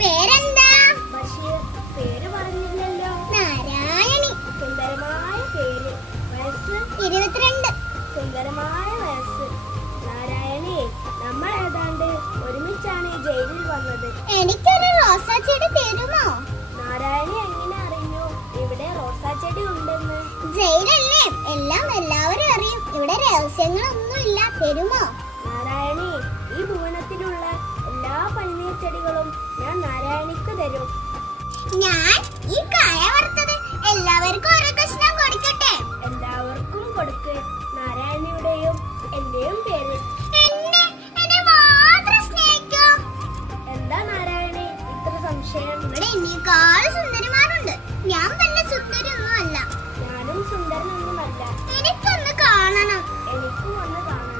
പേരെന്താ? ബഷീർ. പേര് പറഞ്ഞില്ലല്ലോ. നാരായണി. സുന്ദരമായ പേര്. വയസ്സ് 22. സുന്ദരമായ വയസ്സ്. നാരായണി, നമ്മൾ ഏതാണ്ട് ഒരുമിച്ചാണ് ജയിലിൽ വന്നത്. എനിക്കൊരു റോസാ ചെടി തരുമോ? നാരായണി എങ്ങനെ അറിഞ്ഞു ഇവിടെ റോസാ ചെടി ഉണ്ടെന്ന്? ജയിലല്ലേ, എല്ലാവരും അറിയും. ഇവിടെ രഹസ്യങ്ങളൊന്നുമില്ല. തരുമോ? നാരായണി, ഈ ഭുവനത്തിലുള്ള എല്ലാ പനിനീർ ചെടികളും ഞാൻ നാരായണിക്ക് തരും. ഞാൻ ഈ കായ വറുത്തത് എല്ലാവർക്കും ഓരോ കഷ്ണം കൊടുക്കട്ടെ. എല്ലാവർക്കും കൊടുക്ക്. നാരായണിയുടെയും എന്റെയും പേര്. എന്നെ മാത്രം സ്നേഹിക്കോ? എന്താ നാരായണി ഇത്ര സംശയം? ഇവിടെ എന്നേക്കാൾ സുന്ദരിമാരുണ്ട്. ഞാൻ വല്ല സുന്ദരിയൊന്നും അല്ല. ഞാനും സുന്ദരനൊന്നുമല്ല. എനിക്കൊന്ന് കാണണം. എനിക്കും ഒന്ന് കാണാം.